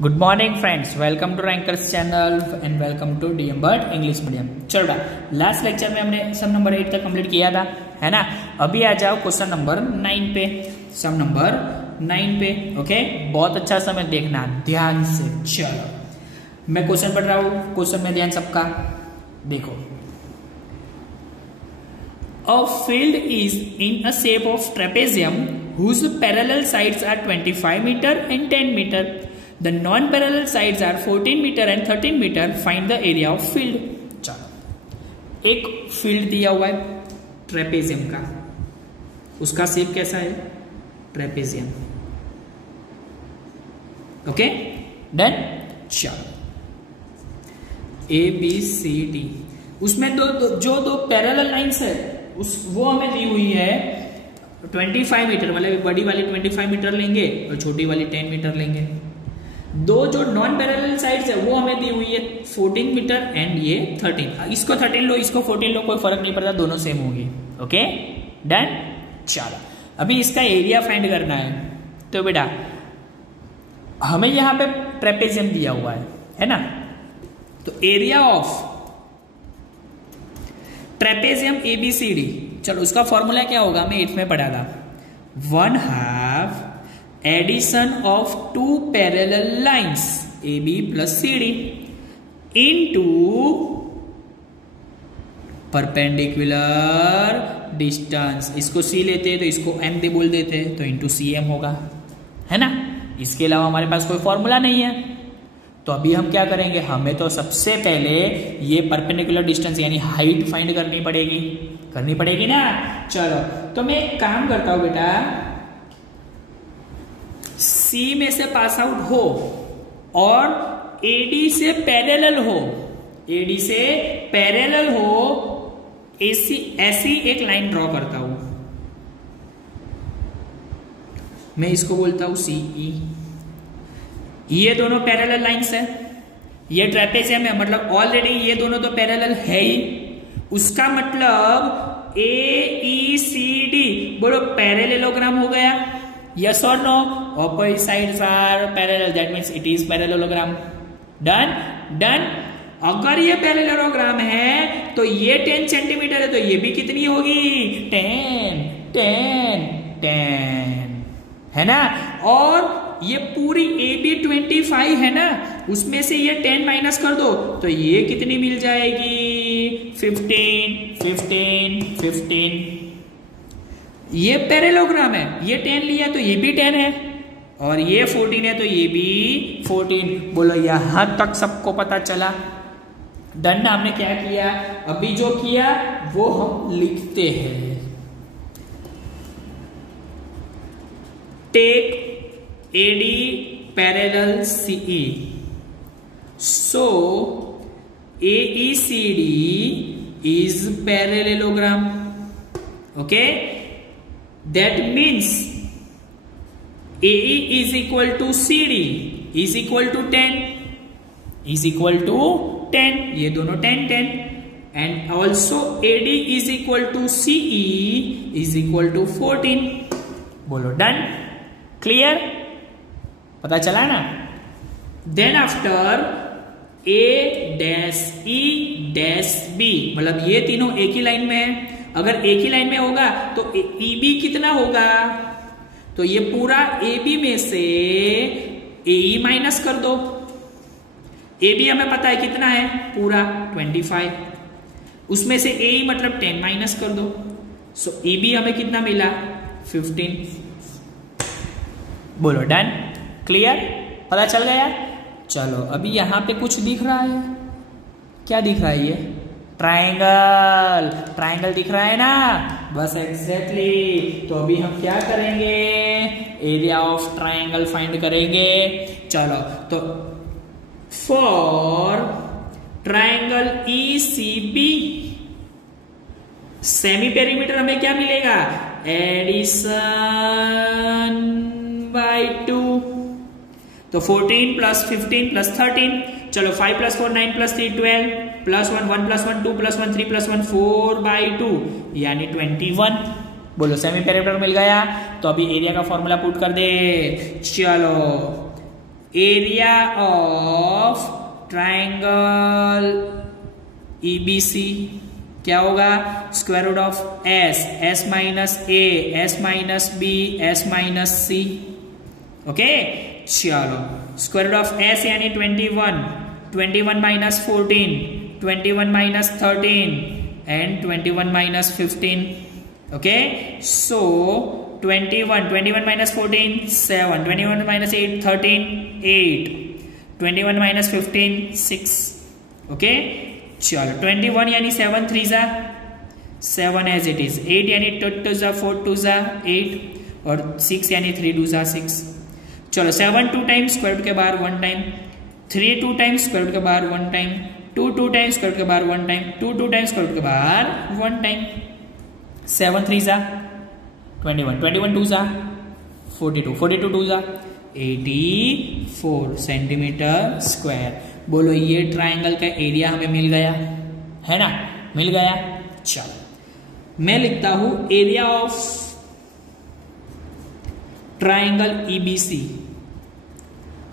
Good morning friends, welcome to Rankers channel and welcome to DM Bird English medium. चलो last lecture में हमने सम number 8 तक complete किया था, है ना। अभी आ जाओ क्वेश्चन नंबर 9 पे, सम नंबर 9 पे। ओके, बहुत अच्छा समय देखना ध्यान से। चलो मैं क्वेश्चन पढ़ रहा हूँ, क्वेश्चन में ध्यान सबका देखो। A field is in a shape of trapezium whose parallel sides are 25 meter and 10 meter. The non-parallel sides are 14 meter and 13 meter. Find the area of field. चलो एक फील्ड दिया हुआ है ट्रेपेजियम का, उसका शेप कैसा है? ट्रेपेजियम। Okay done. चलो ए बी सी डी, उसमें जो दो पैरेलल लाइंस है वो हमें दी हुई है 25 मीटर, मतलब बड़ी वाली 25 मीटर लेंगे और छोटी वाली 10 मीटर लेंगे। दो जो नॉन पैरेलल साइड्स है वो हमें दी हुई है 14 मीटर एंड ये 13। इसको 13 लो, इसको 14 लो, कोई फर्क नहीं पड़ता, दोनों सेम होगी। Okay done. चलो अभी इसका एरिया फाइंड करना है। तो बेटा हमें यहां पे ट्रेपेजियम दिया हुआ है ना। तो एरिया ऑफ ट्रेपेजियम ABCD, चलो उसका फॉर्मूला क्या होगा? मैं 8th में पढ़ा था। 1/2 addition of two parallel lines AB plus CD into perpendicular distance. इसको C लेते हैं तो इसको M दे बोल देते हैं, तो इनटू CM होगा, है ना। इसके अलावा हमारे पास कोई फॉर्मूला नहीं है। तो अभी हम क्या करेंगे? हमें तो सबसे पहले ये परपेंडिकुलर डिस्टेंस यानी हाइट फाइंड करनी पड़ेगी ना। चलो तो मैं एक काम करता हूं बेटा, C में से पास आउट हो और AD से पैरेलल हो, ऐसी एक लाइन ड्रॉ करता हूं। मैं इसको बोलता हूं CE। ये दोनों पैरेलल लाइंस है, ये ट्रेपेजियम है, मतलब ऑलरेडी ये दोनों तो पैरेलल है ही। उसका मतलब AECD बोलो पैरेललोग्राम हो गया। यस और no? Opposite sides are parallel, that means it is parallelogram. Done. अगर ये पैरेललोग्राम है तो ये 10 सेंटीमीटर है, तो ये भी कितनी होगी? 10 है ना। और ये पूरी AB 25 है ना, उसमें से ये 10 माइनस कर दो तो ये कितनी मिल जाएगी? 15। ये पैरेललोग्राम है, ये 10 लिया तो ये भी 10 है, और ये 14 है तो ये भी 14। बोलो यहां तक सबको पता चला? डन ना। हमने क्या किया? अभी जो किया वो हम लिखते हैं। Take AD parallel CE, so AECD is parallelogram. Okay, that means AE is equal to CD is equal to 10, ये दोनों 10 and also AD is equal to CE is equal to 14। बोलो डन, क्लियर, पता चला ना। Then after A dash E dash B, मतलब ये तीनों एक ही लाइन में है। अगर एक ही लाइन में होगा तो EB कितना होगा? तो ये पूरा AB में से AE माइनस कर दो। AB हमें पता है कितना है, पूरा 25, उसमें से AE मतलब 10 माइनस कर दो। सो EB हमें कितना मिला? 15। बोलो डन, क्लियर, पता चल गया। चलो अभी यहां पे कुछ दिख रहा है, क्या दिख रहा है? ये ट्रायंगल दिख रहा है ना, बस एग्जैक्टली। तो अभी हम क्या करेंगे? एरिया ऑफ ट्रायंगल फाइंड करेंगे। चलो तो for triangle ECB semi perimeter हमें क्या मिलेगा? Addition by 2। तो 14 प्लस 15 प्लस 13, चलो 5 plus 4 9 plus 3 12 plus 1 1 plus 1 2 plus 1 3 plus 1 4 by 2 यानी 21। बोलो सेमी पेरीमीटर मिल गया। तो अभी एरिया का फॉर्मूला पुट कर दे। चलो एरिया ऑफ ट्राइंगल EBC क्या होगा, square root of S minus A, S minus B, S minus C। Okay, चलो स्क्वायर रूट ऑफ S यानी 21 minus 14, 21 minus 13 and 21 minus 15। Okay, so 21 minus 14 7, 21 minus 8 13 8, 21 minus 15 6। Okay, चलो 21 यानी 7 3 जा 7 as it is, 8 यानी 2 जा 4 2 जा 8 और 6 यानी 3 2 जा 6। चलो 7 2 टाइम्स स्क्वायर रूट के बाहर 1 टाइम, 3 2 टाइम्स स्क्वायर रूट के बाहर 1 टाइम, 2 2 टाइम्स स्क्वायर रूट के बाहर 1 टाइम, 2 2 टाइम्स स्क्वायर रूट के बाहर 1 टाइम। 7 3 जा 21, 21 2 जा 42, 42 2 जा 84 सेंटीमीटर स्क्वायर। बोलो ये ट्राइंगल का एरिया हमें मिल गया है ना, मिल गया। चलो मैं लिखता हूं एरिया ऑफ ट्राइंगल EBC।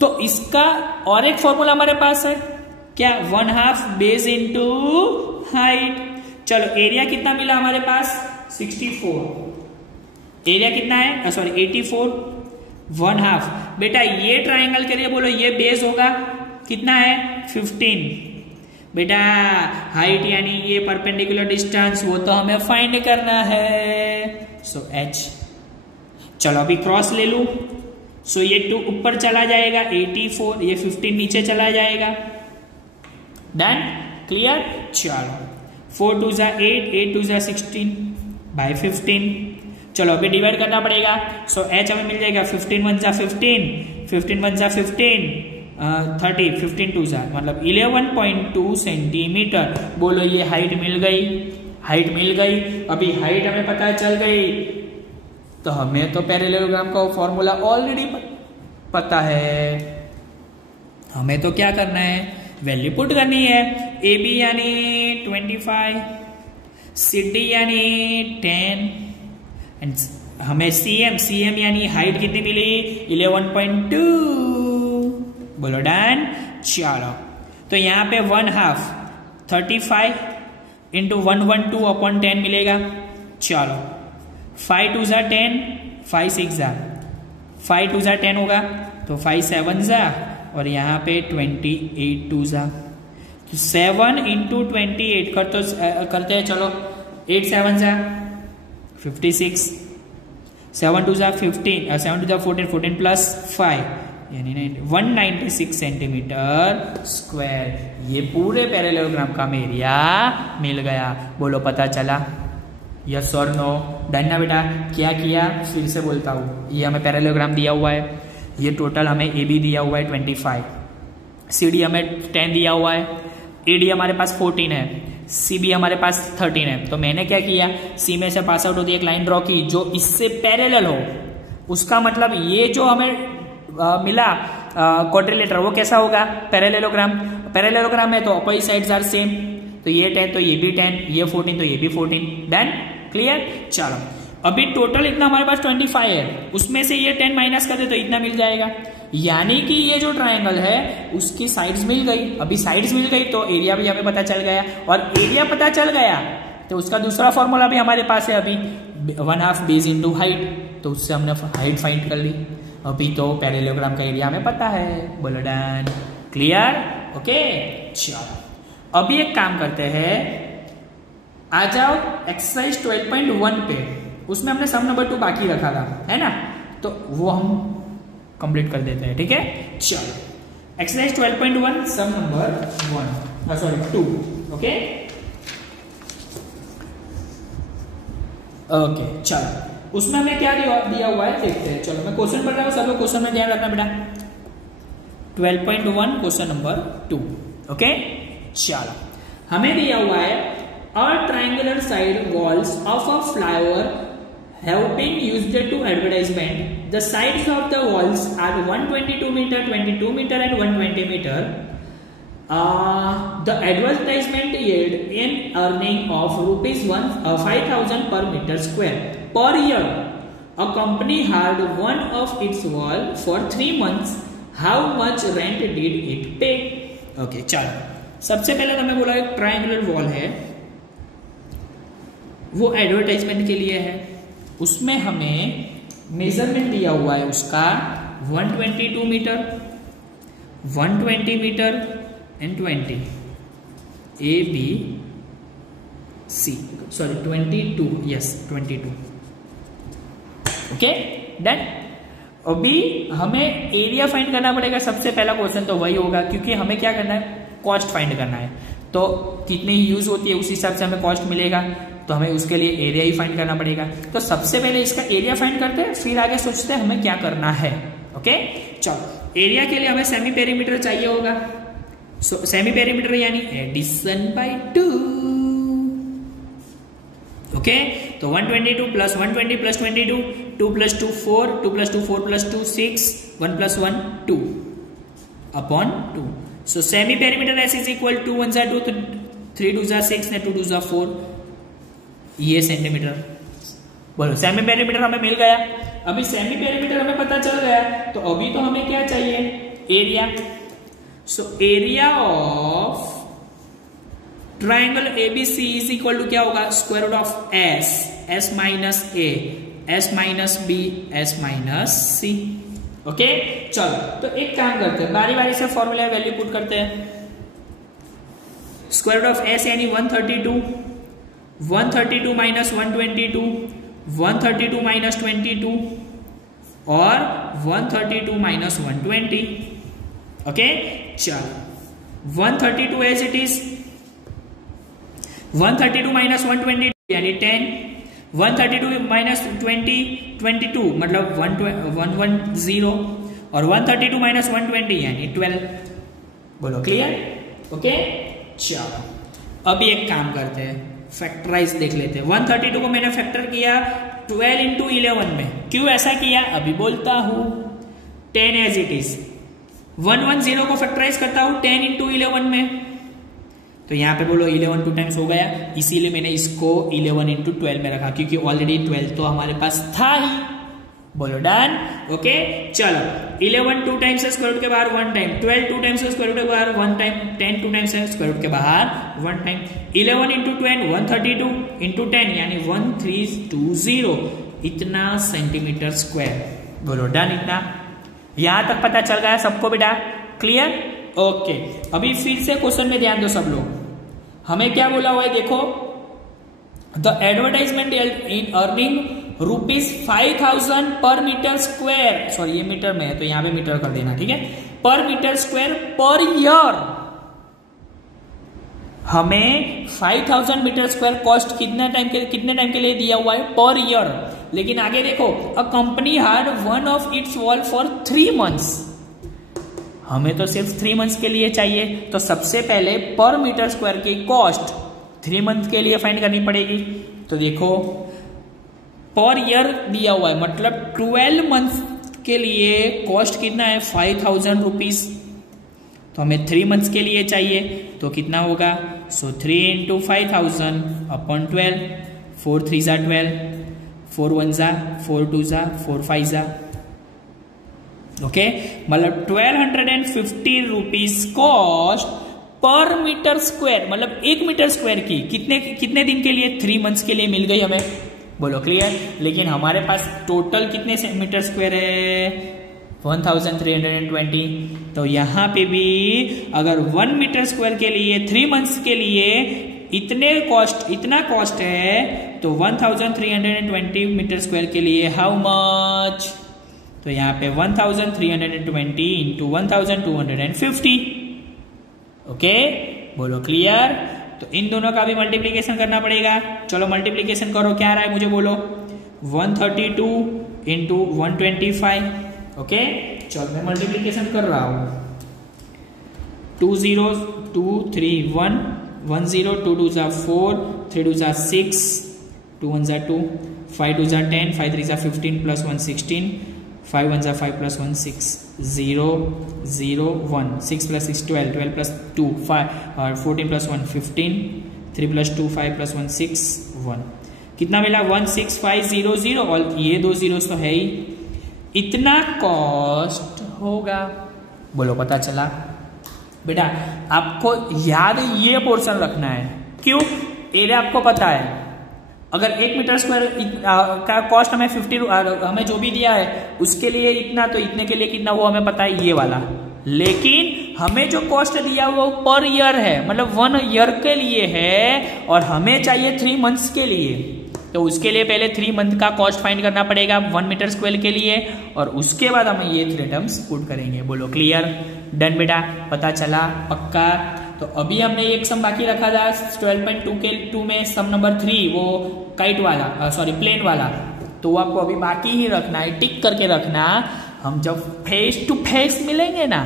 तो इसका और एक फॉर्मूला हमारे पास है क्या, 1/2 बेस इंटू हाइट। चलो एरिया कितना मिला हमारे पास 64, एरिया कितना है सॉरी 84, 1/2। बेटा ये ट्राइंगल के लिए बोलो ये बेस होगा कितना है 15। बेटा हाइट यानी ये परपेंडिकुलर डिस्टेंस वो तो हमें फाइंड करना है, सो H। चलो अभी क्रॉस ले लू, सो ये 2 ऊपर चला जाएगा 84, ये 15 नीचे चला जाएगा। Done, clear. चलो 4 2 जा 8, 8 2 जा 16 बाय 15। चलो अभी डिवाइड करना पड़ेगा, सो H हमें मिल जाएगा 15 1 जा 15, 15 1 जा 15 30, 15 2 जा मतलब 11.2 सेंटीमीटर। बोलो ये हाइट मिल गई, हाइट मिल गई। अभी हाइट हमें पता चल गई तो हमें तो पैरेललोग्राम का फॉर्मूला ऑलरेडी पता है, हमें तो क्या करना है, वैल्यू पुट करनी है। AB यानी 25, CD यानी 10 एंड हमें CM यानी हाइट कितनी मिली 11.2। बोलो डन। चलो तो यहाँ पे 1/2 35 इंटू 112 अपॉन 10 मिलेगा। चलो 5 2 जा 10, 5 6 जा 5 2 जा 10 होगा तो 5 7 जा और यहाँ पे 28 2 जा, तो 7 इंटू 28 करते हैं। चलो 8 7 जा 56, 7 2 जा 15, 7 2 जा 14, 14 प्लस 5 यानी 196 सेंटीमीटर स्क्वायर। ये पूरे पैरेललोग्राम का एरिया मिल गया। बोलो पता चला, यस और नो। डन ना बेटा। क्या किया फिर से बोलता हूँ, ये हमें पैरेललोग्राम दिया हुआ है, ये टोटल हमें AB दिया हुआ है 25, CD हमें 10 दिया हुआ है, AD हमारे पास 14 है, CB हमारे पास 13 है। तो मैंने क्या किया, C में से पास आउट होती एक लाइन ड्रॉ की जो इससे पैरेलल हो। उसका मतलब ये जो हमें मिला क्वाड्रिलेटरल वो कैसा होगा, पैरेललोग्राम। पैरेललोग्राम है तो अपोजिट साइड्स आर सेम, तो ये 10 तो ये भी 10, ये 14 तो ये भी 14। Done, clear. चलो अभी टोटल इतना हमारे पास 25 है, उसमें से ये 10 माइनस कर दे तो इतना मिल जाएगा। यानी कि ये जो ट्राइंगल है उसकी साइड्स मिल गई। अभी साइड्स मिल गई तो एरिया भी हमें पता चल गया, और एरिया पता चल गया तो उसका दूसरा फॉर्मूला भी हमारे पास है अभी 1/2 बेस इंटू हाइट, तो उससे हमने हाइट फाइंड कर ली। अभी तो पैरेललोग्राम का एरिया हमें पता है। बोलो डन, क्लियर, ओके। चलो अभी एक काम करते हैं, आ जाओ एक्सरसाइज 12.1 पे। उसमें हमने सम नंबर 2 बाकी रखा था, है ना, तो वो हम कंप्लीट कर देते हैं, ठीक है। चलो एक्सरसाइज 12.1 सम नंबर 2, ओके ओके। चलो उसमें हमें क्या दिया हुआ है देखते हैं। चलो मैं क्वेश्चन पढ़ रहा हूँ, सब लोग क्वेश्चन में ध्यान रखना बेटा। 12.1 क्वेश्चन नंबर 2, ओके। चलो हमें दिया हुआ है, a triangular side walls of a flyover have been used to advertisement. The sides of the walls are 122 meter, 22 meter and 120 meter. The advertisement yield an earning of rupees 5,000 per meter square per year. A company hired one of its wall for 3 months. How much rent did it पे। Okay चलो, सबसे पहले तो मैं बोला एक triangular wall है, वो एडवर्टाइजमेंट के लिए है, उसमें हमें मेजरमेंट दिया हुआ है उसका 122 metre, 120 metre and 20 A B C, sorry 22, yes 22। Okay done. अभी हमें एरिया फाइंड करना पड़ेगा, सबसे पहला क्वेश्चन तो वही होगा, क्योंकि हमें क्या करना है, कॉस्ट फाइंड करना है। तो कितनी यूज होती है उस हिसाब से हमें कॉस्ट मिलेगा, तो हमें उसके लिए एरिया ही फाइंड करना पड़ेगा। तो सबसे पहले इसका एरिया फाइंड करते हैं, फिर आगे सोचते हैं हमें क्या करना है। ओके चलो, एरिया के लिए हमें सेमी पेरीमीटर चाहिए होगा। सो सेमी पेरीमीटर यानी एडिशन बाय 2। ओके तो 122 plus 120 plus 22, 2 plus 2 4, 2 plus 2 4 plus 2 6, 1 plus 1 2 upon 2। So semi perimeter S is equal to 1 जा 2, तो 3 2 जा 6 ने 2 2 जा 4, ये सेंटीमीटर। बोलो सेमी पेरीमीटर हमें मिल गया। अभी सेमी पेरीमीटर हमें पता चल गया, तो अभी तो हमें क्या चाहिए, area. So area of triangle ABC is equal to क्या होगा, square root of S, S minus A, S minus B, S minus C. Okay चलो, तो एक काम करते हैं, बारी बारी से फॉर्मूला वैल्यू पुट करते हैं। स्क्वायर रूट ऑफ एस यानी 132, 132 माइनस 122, 132 माइनस 22 और 132 माइनस 120। ओके चलो, 132 एज इट इज, 132 माइनस 120 यानी 10, 132 माइनस 20 22 मतलब 110 और 132 माइनस 120 यानी 12। बोलो क्लियर। ओके चलो, अभी एक काम करते हैं, फैक्टराइज देख लेते हैं। 132 को मैंने फैक्टर किया 12 इंटू 11 में। क्यों ऐसा किया अभी बोलता हूं। 10 एज इट इज, 110 को फैक्टराइज करता हूं 10 इंटू 11 में, तो यहां पे बोलो 11 2 टाइम्स हो गया, इसीलिए मैंने इसको 11 इंटू 12 में रखा, क्योंकि ऑलरेडी 12 तो हमारे पास था ही। बोलो डन। ओके चलो, 11 2 टाइम्स से स्क्वायर रूट के बाहर 1 टाइम, 12 2 टाइम्स से स्क्वायर रूट के बाहर 1 टाइम, 10 2 टाइम्स से स्क्वायर रूट के बाहर 1 टाइम। 11 इंटू 10 132 इंटू 10 यानी 1320, इतना सेंटीमीटर स्क्वायर। बोलो डन। इतना यहां तक पता चल गया सबको बेटा, क्लियर। ओके अभी फिर से क्वेश्चन में ध्यान दो सब लोग, हमें क्या बोला हुआ है देखो, द एडवर्टाइजमेंट इन अर्निंग ₹5000 पर मीटर स्क्वायर, सॉरी ये मीटर में है तो यहां पे मीटर कर देना, ठीक है, पर मीटर स्क्वायर पर ईयर। हमें 5000 मीटर स्क्वायर कॉस्ट कितने टाइम के लिए दिया हुआ है, पर ईयर। लेकिन आगे देखो, a company had one of its wall for 3 months, हमें तो सिर्फ 3 मंथ्स के लिए चाहिए, तो सबसे पहले पर मीटर स्क्वायर की कॉस्ट 3 मंथ के लिए फाइंड करनी पड़ेगी। तो देखो पर ईयर दिया हुआ है, मतलब 12 मंथ के लिए कॉस्ट कितना है 5000 रुपीज, तो हमें 3 मंथ्स के लिए चाहिए, तो कितना होगा, सो 3 इंटू 5000 अपॉन 12, 4 3 जा 12, 4 1 जा 4 2 जा 4 5 जा, ओके मतलब 1250 rupees cost per metre square, मतलब 1 मीटर स्क्वायर की कितने दिन के लिए, 3 मंथ्स के लिए मिल गई हमें। बोलो क्लियर। लेकिन हमारे पास टोटल कितने मीटर स्क्वायर है, 1320, तो यहां पे भी अगर 1 मीटर स्क्वायर के लिए 3 मंथ्स के लिए इतना कॉस्ट है, तो 1320 मीटर स्क्वायर के लिए हाउ मच, तो यहाँ पे 1320 इंटू 1250। ओके बोलो क्लियर। तो इन दोनों का भी मल्टीप्लीकेशन करना पड़ेगा, चलो मल्टीप्लीकेशन करो, क्या आ रहा है मुझे बोलो, 132 इंटू 125। ओके चलो मैं मल्टीप्लीकेशन कर रहा हूं, 2 0 2 3 1 1 0, 2 2 जा 4, 3 2 जा 6, 2 1 जा 2, 5 2 जा 10, 5 3 जा 15 प्लस 1 16, 5 1 जा 5 प्लस 1 6, 0 0 1, 6 प्लस 6 12, 12 प्लस 2 5 और 14 प्लस 1 15, 3 प्लस 2 5 प्लस 1 6 1, कितना मिला 16500, और ये 2 जीरो तो है ही, इतना कॉस्ट होगा। बोलो पता चला? बेटा आपको याद ये पोर्शन रखना है। क्यों? एरिया आपको पता है, अगर 1 मीटर स्क्वायर का कॉस्ट हमें 50, हमें जो भी दिया है उसके लिए इतना, तो इतने के लिए कितना वो हमें पता है, ये वाला। लेकिन हमें जो कॉस्ट दिया वो पर ईयर है, मतलब 1 ईयर के लिए है, और हमें चाहिए 3 मंथ्स के लिए। तो उसके लिए पहले 3 मंथ का कॉस्ट फाइंड करना पड़ेगा 1 मीटर स्क्वायर के लिए, और उसके बाद हम ये 3 टर्म्स पुट करेंगे। बोलो क्लियर? डन बेटा, पता चला? पक्का? तो अभी हमने एक सम बाकी रखा था 12.2 के 2 में सम नंबर 3, वो काइट वाला, सॉरी प्लेन वाला, तो वो आपको अभी बाकी ही रखना है, टिक करके रखना। हम जब फेस टू फेस मिलेंगे ना,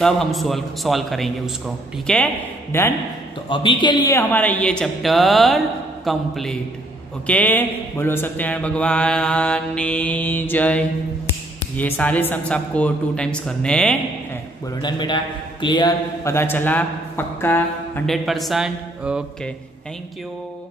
तब हम सॉल्व करेंगे उसको, ठीक है? डन। तो अभी के लिए हमारा ये चैप्टर कंप्लीट। ओके, बोलो सत्यनारायण भगवान की जय। ये सारे सम्स आपको 2 टाइम्स करने हैं। बोलो डन बेटा? क्लियर? पता चला? पक्का? 100%? Okay, thank you.